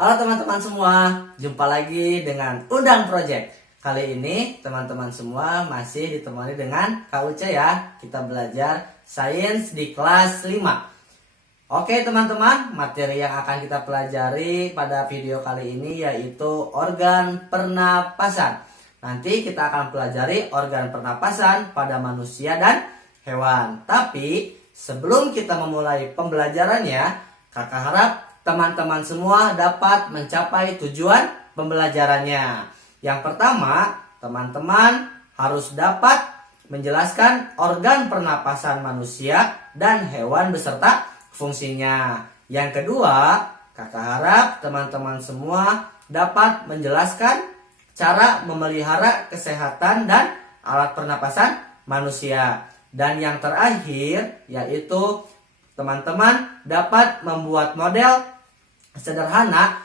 Halo teman-teman semua, jumpa lagi dengan Undang Project. Kali ini teman-teman semua masih ditemani dengan Kak Uce ya. Kita belajar sains di kelas 5. Oke teman-teman, materi yang akan kita pelajari pada video kali ini yaitu organ pernapasan. Nanti kita akan pelajari organ pernapasan pada manusia dan hewan. Tapi sebelum kita memulai pembelajarannya, kakak harap teman-teman semua dapat mencapai tujuan pembelajarannya. Yang pertama, teman-teman harus dapat menjelaskan organ pernapasan manusia dan hewan beserta fungsinya. Yang kedua, kakak harap teman-teman semua dapat menjelaskan cara memelihara kesehatan dan alat pernapasan manusia. Dan yang terakhir, yaitu teman-teman dapat membuat model sederhana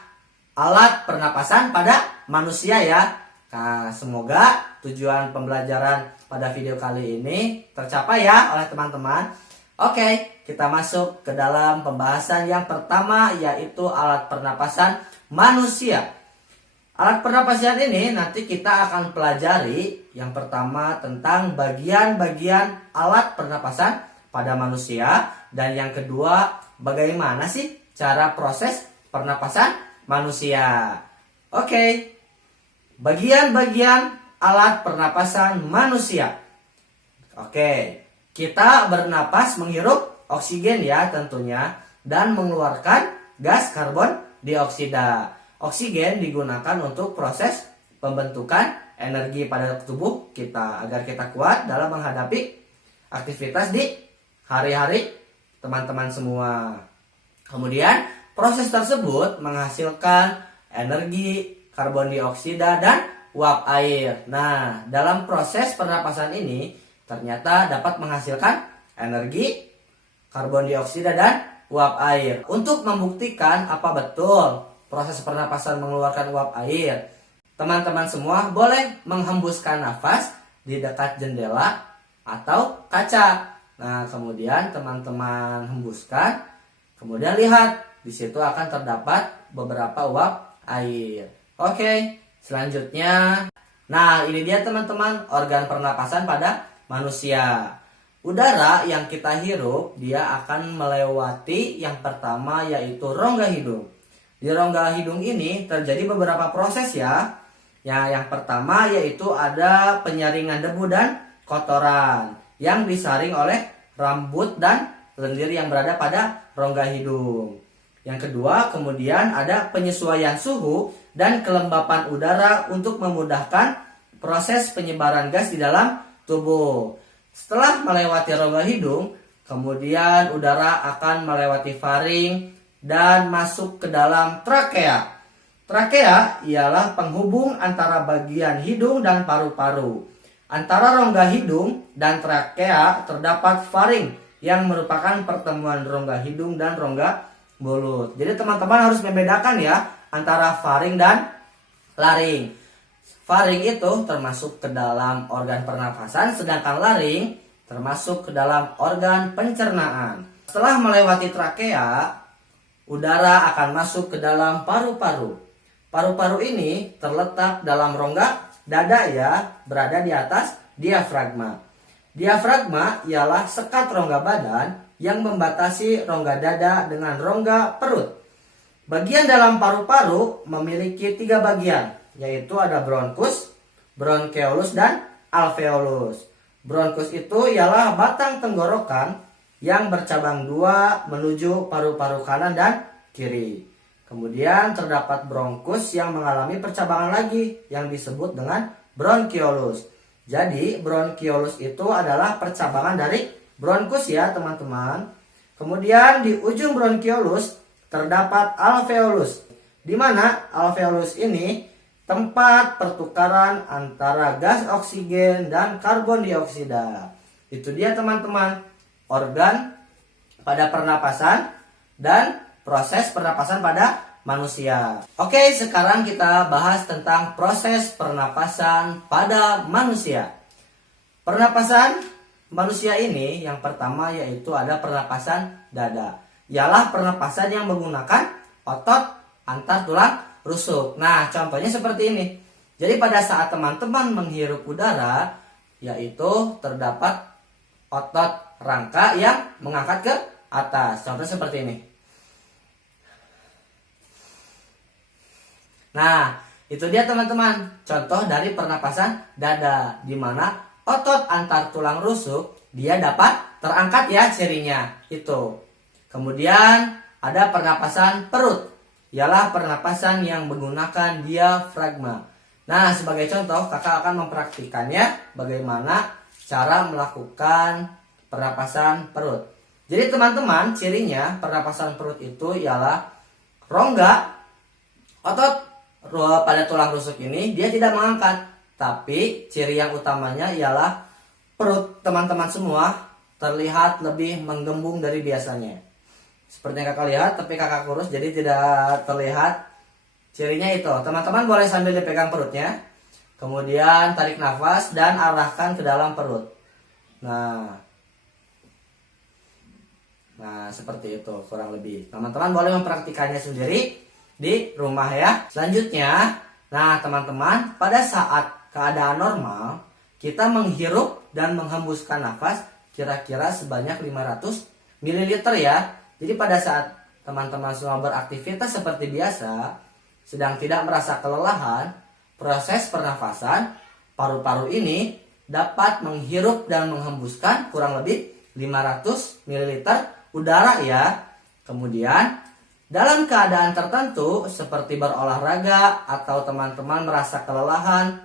alat pernapasan pada manusia ya. Nah, semoga tujuan pembelajaran pada video kali ini tercapai ya oleh teman-teman. Oke, kita masuk ke dalam pembahasan yang pertama yaitu alat pernapasan manusia. Alat pernapasan ini nanti kita akan pelajari yang pertama tentang bagian-bagian alat pernapasan pada manusia. Dan yang kedua, bagaimana sih cara proses pernapasan manusia. Oke, bagian-bagian alat pernapasan manusia. Oke, kita bernapas menghirup oksigen ya tentunya. Dan mengeluarkan gas karbon dioksida. Oksigen digunakan untuk proses pembentukan energi pada tubuh kita. Agar kita kuat dalam menghadapi aktivitas di hari-hari teman-teman semua. Kemudian proses tersebut menghasilkan energi karbon dioksida dan uap air. Nah, dalam proses pernapasan ini ternyata dapat menghasilkan energi karbon dioksida dan uap air. Untuk membuktikan apa betul proses pernapasan mengeluarkan uap air, teman-teman semua boleh menghembuskan nafas di dekat jendela atau kaca. Nah, kemudian teman-teman hembuskan, kemudian lihat, di situ akan terdapat beberapa uap air. Oke, selanjutnya. Nah, ini dia teman-teman organ pernapasan pada manusia. Udara yang kita hirup, dia akan melewati yang pertama yaitu rongga hidung. Di rongga hidung ini terjadi beberapa proses ya. Yang pertama yaitu ada penyaringan debu dan kotoran yang disaring oleh rambut dan lendir yang berada pada rongga hidung. Yang kedua, kemudian ada penyesuaian suhu dan kelembapan udara untuk memudahkan proses penyebaran gas di dalam tubuh. Setelah melewati rongga hidung, kemudian udara akan melewati faring dan masuk ke dalam trakea. Trakea ialah penghubung antara bagian hidung dan paru-paru. Antara rongga hidung dan trakea terdapat faring yang merupakan pertemuan rongga hidung dan rongga mulut. Jadi teman-teman harus membedakan ya antara faring dan laring. Faring itu termasuk ke dalam organ pernafasan, sedangkan laring termasuk ke dalam organ pencernaan. Setelah melewati trakea, udara akan masuk ke dalam paru-paru. Paru-paru ini terletak dalam rongga dada ya, berada di atas diafragma. Diafragma ialah sekat rongga badan yang membatasi rongga dada dengan rongga perut. Bagian dalam paru-paru memiliki 3 bagian, yaitu ada bronkus, bronkeolus, dan alveolus. Bronkus itu ialah batang tenggorokan yang bercabang 2 menuju paru-paru kanan dan kiri. Kemudian terdapat bronkus yang mengalami percabangan lagi yang disebut dengan bronkiolus. Jadi bronkiolus itu adalah percabangan dari bronkus ya teman-teman. Kemudian di ujung bronkiolus terdapat alveolus. Di mana alveolus ini tempat pertukaran antara gas oksigen dan karbon dioksida. Itu dia teman-teman organ pada pernapasan dan proses pernapasan pada manusia. Oke, sekarang kita bahas tentang proses pernapasan pada manusia. Pernapasan manusia ini yang pertama yaitu ada pernapasan dada. Ialah pernapasan yang menggunakan otot antar tulang rusuk. Nah, contohnya seperti ini. Jadi pada saat teman-teman menghirup udara, yaitu terdapat otot rangka yang mengangkat ke atas. Contoh seperti ini. Nah, itu dia teman-teman, contoh dari pernapasan dada, di mana otot antar tulang rusuk dia dapat terangkat ya cirinya. Itu. Kemudian ada pernapasan perut, ialah pernapasan yang menggunakan diafragma. Nah, sebagai contoh, kakak akan mempraktikannya bagaimana cara melakukan pernapasan perut. Jadi teman-teman, cirinya pernapasan perut itu ialah rongga otot pada tulang rusuk ini dia tidak mengangkat. Tapi ciri yang utamanya ialah perut teman-teman semua terlihat lebih menggembung dari biasanya. Seperti yang kakak lihat, tapi kakak kurus jadi tidak terlihat. Cirinya itu, teman-teman boleh sambil dipegang perutnya. Kemudian tarik nafas dan arahkan ke dalam perut. Nah, seperti itu kurang lebih. Teman-teman boleh mempraktikannya sendiri di rumah ya. Selanjutnya, nah teman-teman, pada saat keadaan normal, kita menghirup dan menghembuskan nafas kira-kira sebanyak 500 ml ya. Jadi pada saat teman-teman semua beraktivitas seperti biasa, sedang tidak merasa kelelahan, proses pernafasan paru-paru ini dapat menghirup dan menghembuskan kurang lebih 500 ml udara ya. Kemudian dalam keadaan tertentu seperti berolahraga atau teman-teman merasa kelelahan,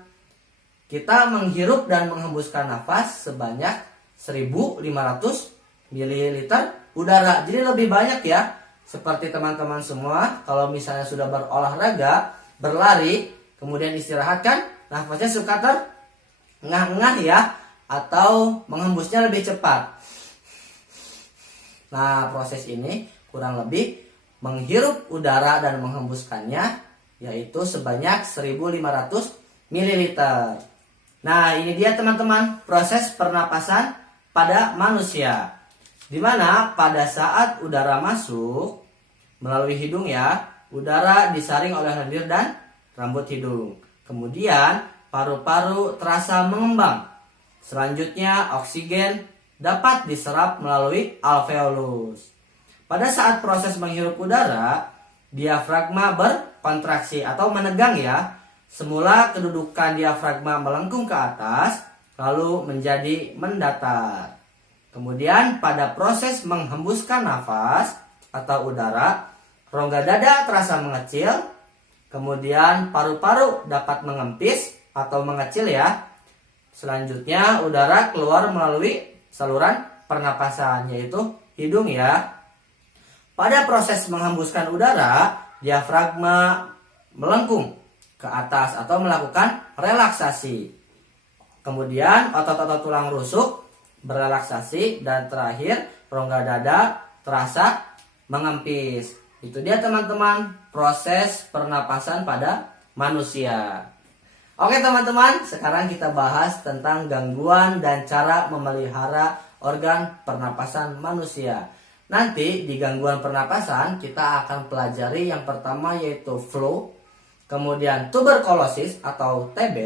kita menghirup dan menghembuskan nafas sebanyak 1500 ml udara. Jadi lebih banyak ya. Seperti teman-teman semua, kalau misalnya sudah berolahraga, berlari, kemudian istirahat kan, nafasnya suka terengah-engah ya, atau menghembusnya lebih cepat. Nah, proses ini kurang lebih menghirup udara dan menghembuskannya yaitu sebanyak 1500 ml. Nah, ini dia teman-teman proses pernapasan pada manusia. Di mana pada saat udara masuk melalui hidung ya, udara disaring oleh lendir dan rambut hidung. Kemudian paru-paru terasa mengembang. Selanjutnya oksigen dapat diserap melalui alveolus. Pada saat proses menghirup udara, diafragma berkontraksi atau menegang ya. Semula kedudukan diafragma melengkung ke atas, lalu menjadi mendatar. Kemudian pada proses menghembuskan nafas atau udara, rongga dada terasa mengecil. Kemudian paru-paru dapat mengempis atau mengecil ya. Selanjutnya udara keluar melalui saluran pernapasan yaitu hidung ya. Pada proses menghembuskan udara, diafragma melengkung ke atas atau melakukan relaksasi. Kemudian otot-otot tulang rusuk berelaksasi dan terakhir rongga dada terasa mengempis. Itu dia teman-teman proses pernapasan pada manusia. Oke teman-teman, sekarang kita bahas tentang gangguan dan cara memelihara organ pernapasan manusia. Nanti di gangguan pernapasan kita akan pelajari yang pertama yaitu flu, kemudian tuberkulosis atau TB,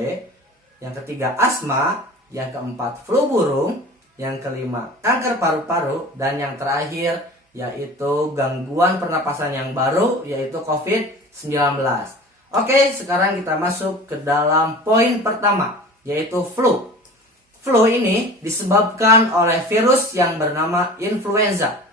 yang ketiga asma, yang keempat flu burung, yang kelima kanker paru-paru, dan yang terakhir yaitu gangguan pernapasan yang baru yaitu COVID-19. Oke, sekarang kita masuk ke dalam poin pertama yaitu flu. Flu ini disebabkan oleh virus yang bernama influenza.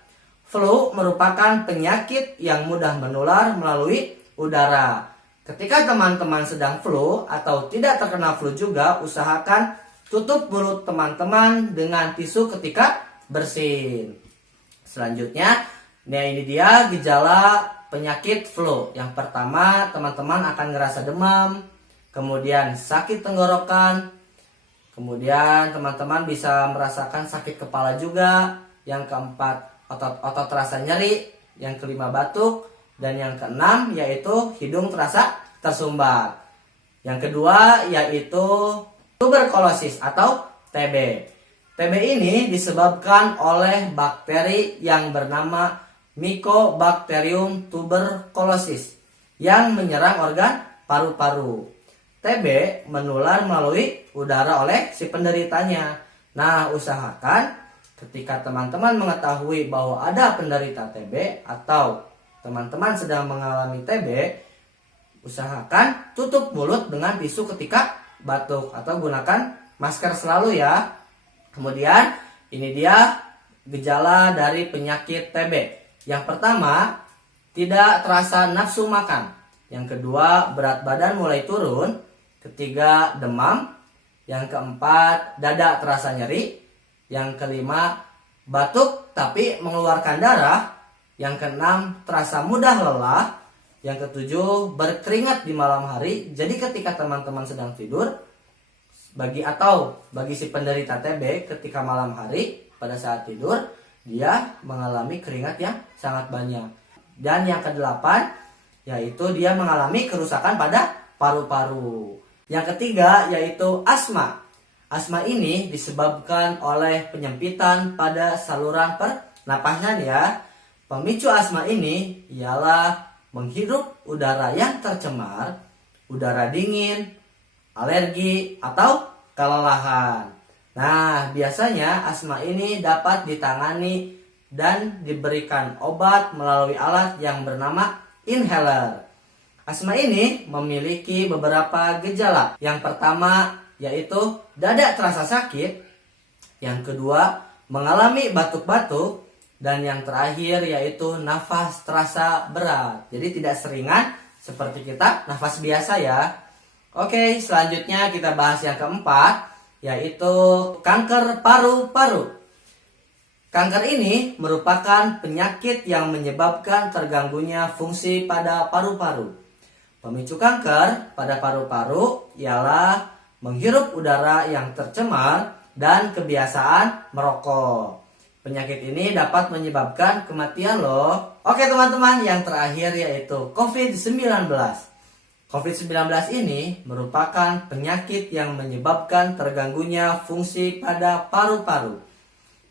Flu merupakan penyakit yang mudah menular melalui udara. Ketika teman-teman sedang flu atau tidak terkena flu juga, usahakan tutup mulut teman-teman dengan tisu ketika bersin. Selanjutnya, nah ini dia gejala penyakit flu. Yang pertama, teman-teman akan ngerasa demam, kemudian sakit tenggorokan, kemudian teman-teman bisa merasakan sakit kepala juga. Yang keempat, otot-otot terasa nyeri. Yang kelima, batuk. Dan yang keenam, yaitu hidung terasa tersumbat. Yang kedua, yaitu tuberkulosis atau TB. TB ini disebabkan oleh bakteri yang bernama Mycobacterium tuberculosis yang menyerang organ paru-paru. TB menular melalui udara oleh si penderitanya. Nah, usahakan ketika teman-teman mengetahui bahwa ada penderita TB atau teman-teman sedang mengalami TB, usahakan tutup mulut dengan tisu ketika batuk atau gunakan masker selalu ya. Kemudian ini dia gejala dari penyakit TB. Yang pertama, tidak terasa nafsu makan. Yang kedua, berat badan mulai turun. Ketiga, demam. Yang keempat, dada terasa nyeri. Yang kelima, batuk tapi mengeluarkan darah. Yang keenam, terasa mudah lelah. Yang ketujuh, berkeringat di malam hari. Jadi ketika teman-teman sedang tidur, bagi si penderita TB ketika malam hari pada saat tidur, dia mengalami keringat yang sangat banyak. Dan yang kedelapan, yaitu dia mengalami kerusakan pada paru-paru. Yang ketiga, yaitu asma. Asma ini disebabkan oleh penyempitan pada saluran pernapasan ya. Pemicu asma ini ialah menghirup udara yang tercemar, udara dingin, alergi, atau kelelahan. Nah, biasanya asma ini dapat ditangani dan diberikan obat melalui alat yang bernama inhaler. Asma ini memiliki beberapa gejala. Yang pertama yaitu dada terasa sakit. Yang kedua mengalami batuk-batuk. Dan yang terakhir yaitu nafas terasa berat. Jadi tidak seringan seperti kita nafas biasa ya. Oke, selanjutnya kita bahas yang keempat, yaitu kanker paru-paru. Kanker ini merupakan penyakit yang menyebabkan terganggunya fungsi pada paru-paru. Pemicu kanker pada paru-paru ialah menghirup udara yang tercemar dan kebiasaan merokok. Penyakit ini dapat menyebabkan kematian loh. Oke teman-teman, yang terakhir yaitu COVID-19. COVID-19 ini merupakan penyakit yang menyebabkan terganggunya fungsi pada paru-paru.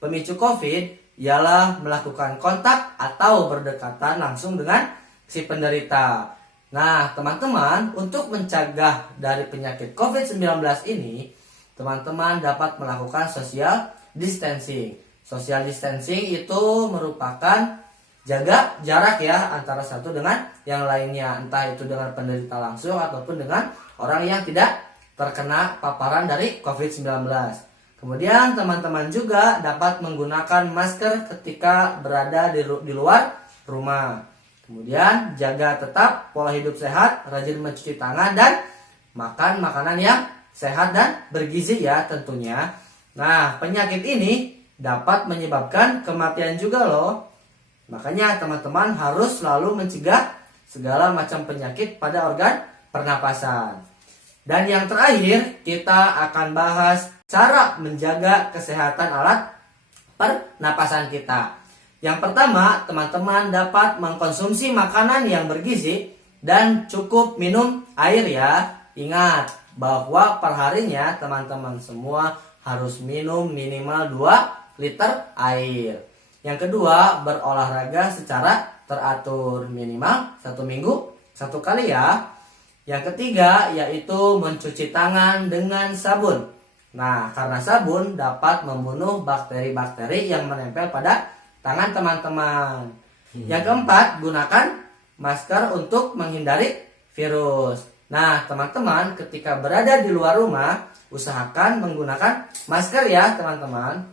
Pemicu COVID ialah melakukan kontak atau berdekatan langsung dengan si penderita. Nah, teman-teman, untuk mencegah dari penyakit COVID-19 ini, teman-teman dapat melakukan social distancing. Social distancing itu merupakan jaga jarak ya antara satu dengan yang lainnya, entah itu dengan penderita langsung ataupun dengan orang yang tidak terkena paparan dari COVID-19. Kemudian teman-teman juga dapat menggunakan masker ketika berada di luar rumah. Kemudian jaga tetap pola hidup sehat, rajin mencuci tangan dan makan makanan yang sehat dan bergizi ya tentunya. Nah, penyakit ini dapat menyebabkan kematian juga loh. Makanya teman-teman harus selalu mencegah segala macam penyakit pada organ pernapasan. Dan yang terakhir, kita akan bahas cara menjaga kesehatan alat pernapasan kita. Yang pertama, teman-teman dapat mengkonsumsi makanan yang bergizi dan cukup minum air ya. Ingat bahwa perharinya teman-teman semua harus minum minimal 2 liter air. Yang kedua, berolahraga secara teratur minimal 1 minggu 1 kali ya. Yang ketiga yaitu mencuci tangan dengan sabun. Nah, karena sabun dapat membunuh bakteri-bakteri yang menempel pada tangan teman-teman. Yang keempat, gunakan masker untuk menghindari virus. Nah, teman-teman ketika berada di luar rumah, usahakan menggunakan masker ya teman-teman.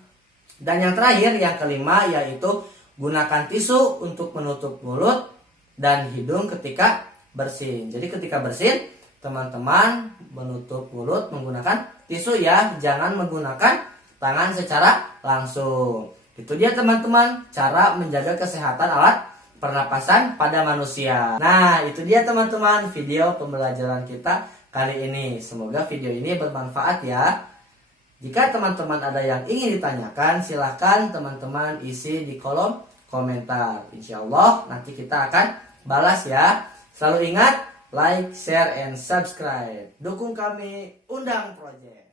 Dan yang terakhir, yang kelima, yaitu gunakan tisu untuk menutup mulut dan hidung ketika bersin. Jadi ketika bersin, teman-teman menutup mulut menggunakan tisu ya, jangan menggunakan tangan secara langsung. Itu dia teman-teman, cara menjaga kesehatan alat pernapasan pada manusia. Nah, itu dia teman-teman video pembelajaran kita kali ini. Semoga video ini bermanfaat ya. Jika teman-teman ada yang ingin ditanyakan, silahkan teman-teman isi di kolom komentar. Insya Allah nanti kita akan balas ya. Selalu ingat, like, share, and subscribe. Dukung kami, Undang Project.